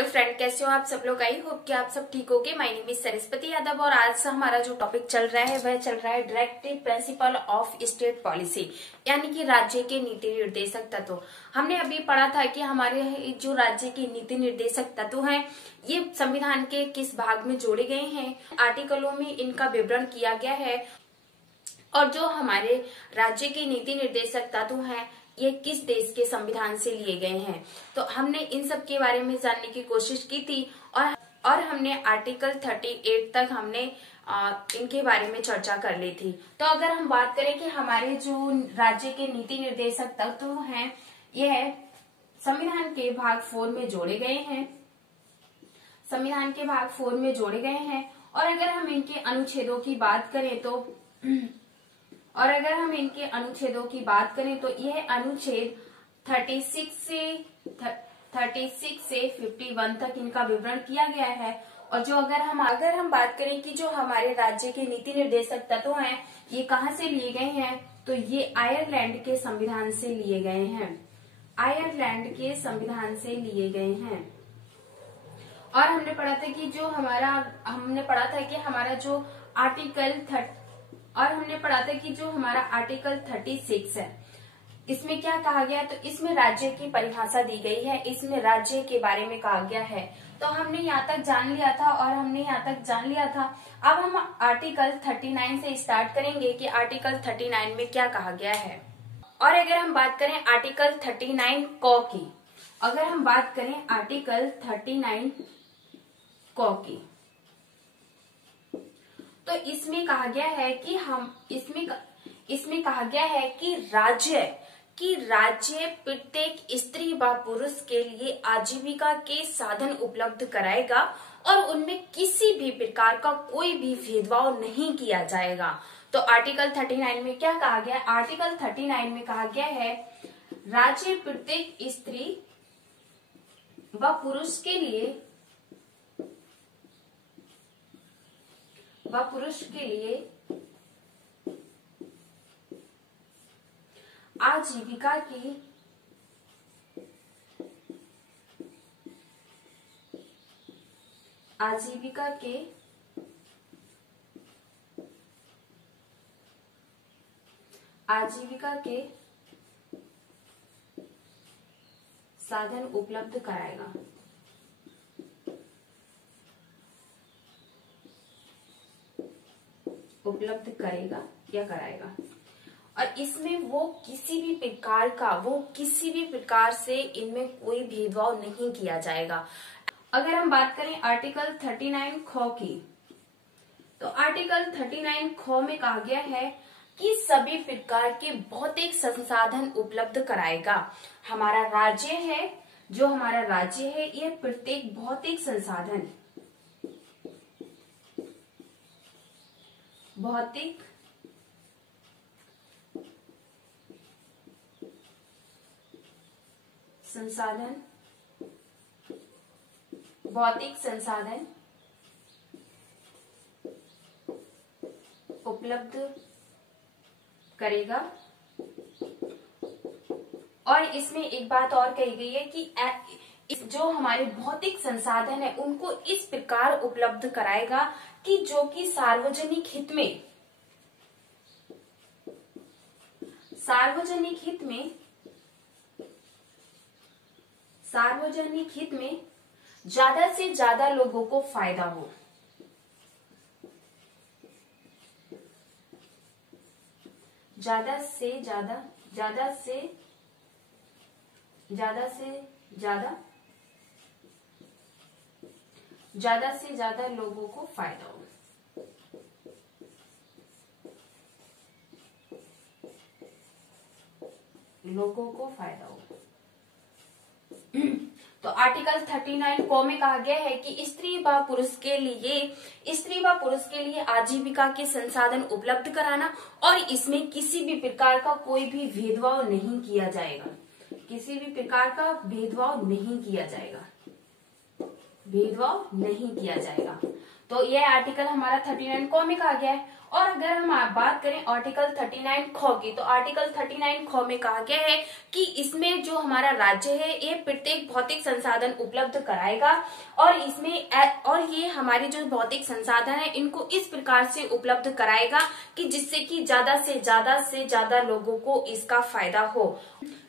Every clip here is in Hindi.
हेलो फ्रेंड, कैसे हो आप सब लोग। आई होप कि आप सब ठीक होगे। My name is Saraswati Yadav और आज हमारा जो टॉपिक चल रहा है वह चल रहा है directive principle of state policy, यानी कि राज्य के नीति निर्देशक तत्व। हमने अभी पढ़ा था कि हमारे जो राज्य के नीति निर्देशक तत्व हैं ये संविधान के किस भाग में जोड़े गए हैं, आर्टिकलों में इनका विवरण किया गया है और जो हमारे राज्य के नीति निर्देशक तत्व हैं ये किस देश के संविधान से लिए गए हैं। तो हमने इन सब के बारे में जानने की कोशिश की थी और हमने आर्टिकल 38 तक हमने इनके बारे में चर्चा कर ली थी। तो अगर हम बात करें कि हमारे जो राज्य के नीति निर्देशक तत्व हैं यह संविधान के भाग 4 में जोड़े गए हैं, संविधान के भाग 4 में जोड़े गए हैं। और अगर हम इनके अनुच्छेदों की बात करें तो यह अनुच्छेद 36 से 51 तक इनका विवरण किया गया है। और जो अगर हम बात करें कि जो हमारे राज्य के नीति निर्देशक तत्व हैं ये कहाँ से लिए गए हैं, तो ये आयरलैंड के संविधान से लिए गए हैं, आयरलैंड के संविधान से लिए गए हैं। और हमने पढ़ा था कि जो हमारा जो आर्टिकल 36 है इसमें क्या कहा गया, तो इसमें राज्य की परिभाषा दी गई है, इसमें राज्य के बारे में कहा गया है। तो हमने यहाँ तक जान लिया था। अब हम आर्टिकल 39 से स्टार्ट करेंगे कि आर्टिकल 39 में क्या कहा गया है। और अगर हम बात करें आर्टिकल 39 क की, अगर हम बात करें आर्टिकल 39 क की, तो इसमें कहा गया है कि राज्य प्रत्येक स्त्री व पुरुष के लिए आजीविका के साधन उपलब्ध कराएगा और उनमें किसी भी प्रकार का कोई भी भेदभाव नहीं किया जाएगा। तो आर्टिकल 39 में क्या कहा गया है, आर्टिकल 39 में कहा गया है राज्य प्रत्येक स्त्री व पुरुष के लिए आजीविका के साधन उपलब्ध कराएगा। उपलब्ध करेगा या कराएगा। और इसमें वो किसी भी प्रकार से इनमें कोई भेदभाव नहीं किया जाएगा। अगर हम बात करें आर्टिकल 39 ख की, तो आर्टिकल 39 ख में कहा गया है कि सभी प्रकार के भौतिक संसाधन उपलब्ध कराएगा। हमारा राज्य है यह प्रत्येक भौतिक संसाधन भौतिक संसाधन उपलब्ध करेगा। और इसमें एक बात और कही गई है कि जो हमारे भौतिक संसाधन है उनको इस प्रकार उपलब्ध कराएगा कि जो कि सार्वजनिक हित में ज्यादा से ज्यादा लोगों को फायदा हो। ज्यादा से ज्यादा लोगों को फायदा हो। तो आर्टिकल 39 क में कहा गया है कि स्त्री व पुरुष के लिए आजीविका के संसाधन उपलब्ध कराना और इसमें किसी भी प्रकार का कोई भी भेदभाव नहीं किया जाएगा। तो ये आर्टिकल हमारा 39 क में कहा गया है। और अगर हम बात करें आर्टिकल 39 ख की, तो आर्टिकल 39 ख में कहा गया है कि इसमें जो हमारा राज्य है ये प्रत्येक भौतिक संसाधन उपलब्ध कराएगा, और ये हमारे जो भौतिक संसाधन है इनको इस प्रकार से उपलब्ध कराएगा कि जिससे कि ज्यादा से ज्यादा लोगों को इसका फायदा हो।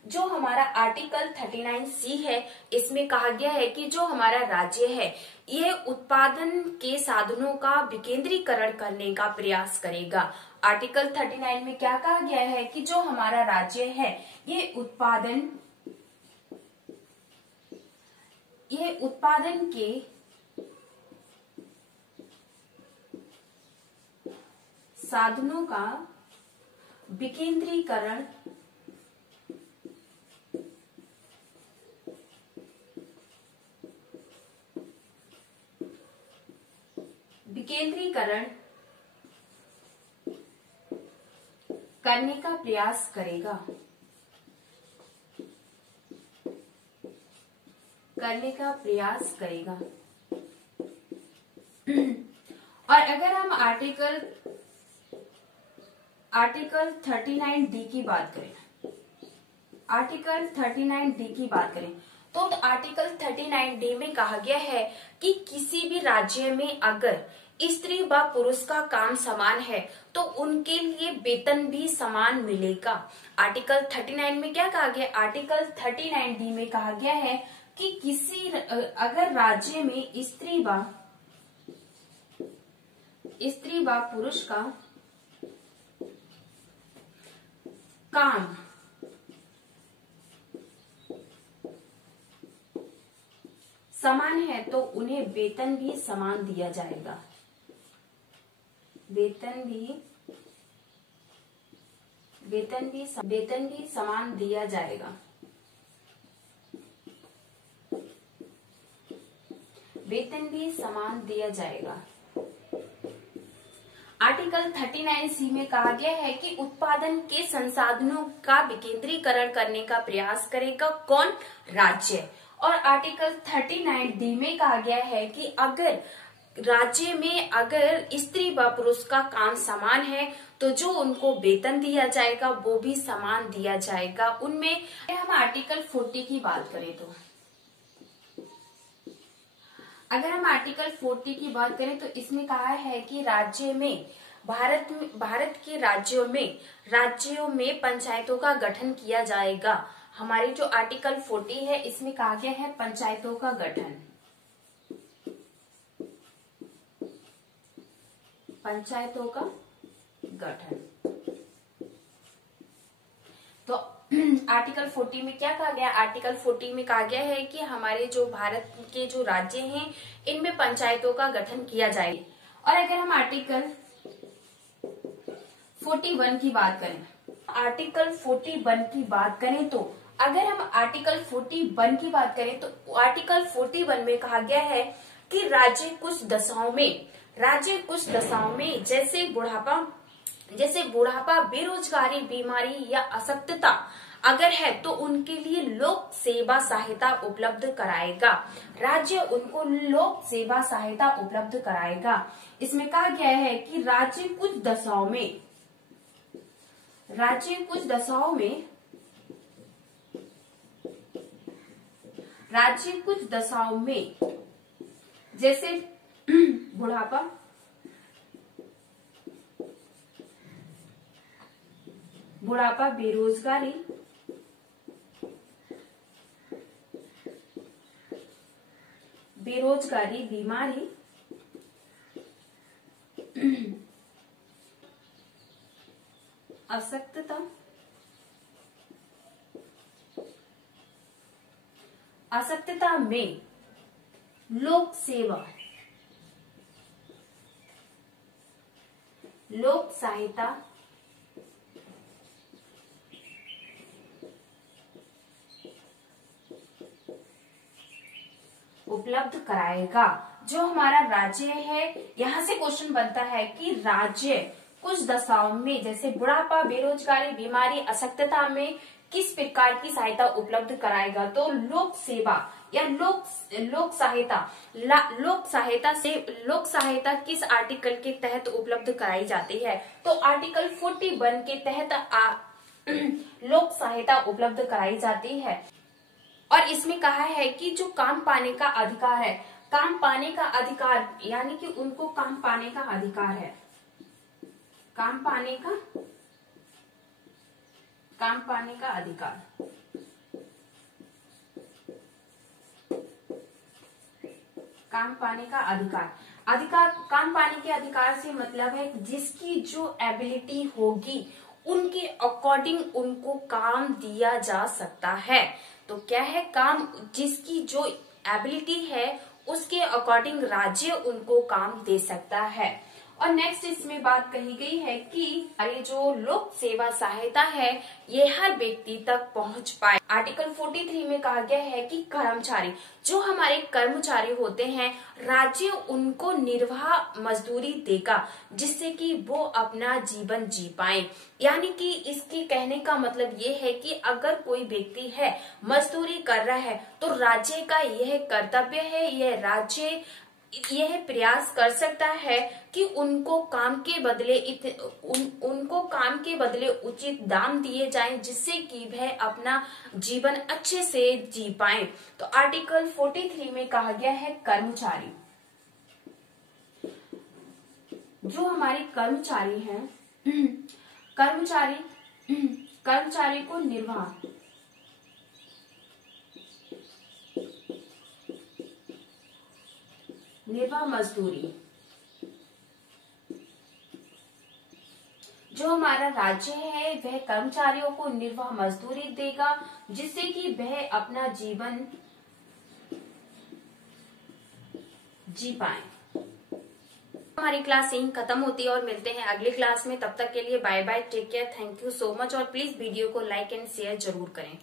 जो हमारा आर्टिकल 39C है इसमें कहा गया है कि जो हमारा राज्य है ये उत्पादन के साधनों का विकेंद्रीकरण करने का प्रयास करेगा। आर्टिकल 39 में क्या कहा गया है कि जो हमारा राज्य है ये उत्पादन के साधनों का विकेंद्रीकरण करने का प्रयास करेगा। और अगर हम आर्टिकल 39D की बात करें, तो आर्टिकल 39D में कहा गया है कि किसी भी राज्य में अगर स्त्री व पुरुष का काम समान है तो उनके लिए वेतन भी समान मिलेगा। आर्टिकल 39 में क्या कहा गया? आर्टिकल 39D में कहा गया है कि अगर राज्य में स्त्री व पुरुष का काम समान है तो उन्हें वेतन भी समान दिया जाएगा। वेतन भी समान दिया जाएगा। आर्टिकल 39C में कहा गया है कि उत्पादन के संसाधनों का विकेंद्रीकरण करने का प्रयास करेगा कौन? राज्य। और आर्टिकल 39D में कहा गया है कि अगर राज्य में अगर स्त्री व पुरुष का काम समान है तो जो उनको वेतन दिया जाएगा वो भी समान दिया जाएगा। उनमें हम आर्टिकल 40 की बात करें तो अगर हम आर्टिकल 40 की बात करें तो इसमें कहा है कि राज्य में भारत के राज्यों में पंचायतों का गठन किया जाएगा। हमारी जो आर्टिकल 40 है इसमें कहा गया है पंचायतों का गठन। तो आर्टिकल 40 में क्या कहा गया? आर्टिकल 40 में कहा गया है कि हमारे जो भारत के जो राज्य हैं इनमें पंचायतों का गठन किया जाएगा। और अगर हम आर्टिकल 41 की बात करें, आर्टिकल 41 की बात करें तो अगर हम आर्टिकल 41 की बात करें तो आर्टिकल 41 में कहा गया है कि राज्य कुछ दशाओं में जैसे बुढ़ापा, बेरोजगारी, बीमारी या अशक्तता अगर है तो उनके लिए लोक सेवा सहायता उपलब्ध कराएगा। राज्य उनको लोक सेवा सहायता उपलब्ध कराएगा। इसमें कहा गया है कि राज्य कुछ दशाओं में जैसे बुढ़ापा, बेरोजगारी, बीमारी, अशक्तता में लोक सहायता उपलब्ध कराएगा। जो हमारा राज्य है यहाँ से क्वेश्चन बनता है कि राज्य कुछ दशाओं में जैसे बुढ़ापा, बेरोजगारी, बीमारी, अशक्तता में किस प्रकार की सहायता उपलब्ध कराएगा? तो लोक सेवा या लोक सहायता किस आर्टिकल के तहत उपलब्ध कराई जाती है? तो आर्टिकल 41 के तहत लोक सहायता उपलब्ध कराई जाती है। और इसमें कहा है कि जो काम पाने का अधिकार है, काम पाने का अधिकार यानी कि उनको काम पाने का अधिकार है, काम पाने का अधिकार, काम पाने का अधिकार काम पाने के अधिकार से मतलब है जिसकी जो एबिलिटी होगी उनके अकॉर्डिंग उनको काम दिया जा सकता है। तो क्या है, काम जिसकी जो एबिलिटी है उसके अकॉर्डिंग राज्य उनको काम दे सकता है। और नेक्स्ट इसमें बात कही गई है कि ये जो लोक सेवा सहायता है ये हर व्यक्ति तक पहुंच पाए। आर्टिकल 43 में कहा गया है कि कर्मचारी, जो हमारे कर्मचारी होते हैं, राज्य उनको निर्वाह मजदूरी देगा जिससे कि वो अपना जीवन जी पाए। यानी कि इसके कहने का मतलब ये है कि अगर कोई व्यक्ति है मजदूरी कर रहा है तो राज्य का यह कर्तव्य है, यह राज्य यह प्रयास कर सकता है कि उनको काम के बदले उचित दाम दिए जाएं जिससे कि वह अपना जीवन अच्छे से जी पाएं। तो आर्टिकल 43 में कहा गया है कर्मचारी, जो हमारे कर्मचारी हैं, कर्मचारी को निर्वाह मजदूरी, जो हमारा राज्य है वह कर्मचारियों को निर्वाह मजदूरी देगा जिससे कि वह अपना जीवन जी पाए। हमारी क्लास यहीं खत्म होती है और मिलते हैं अगली क्लास में। तब तक के लिए bye bye, take care, thank you so much. और प्लीज वीडियो को लाइक एंड शेयर जरूर करें।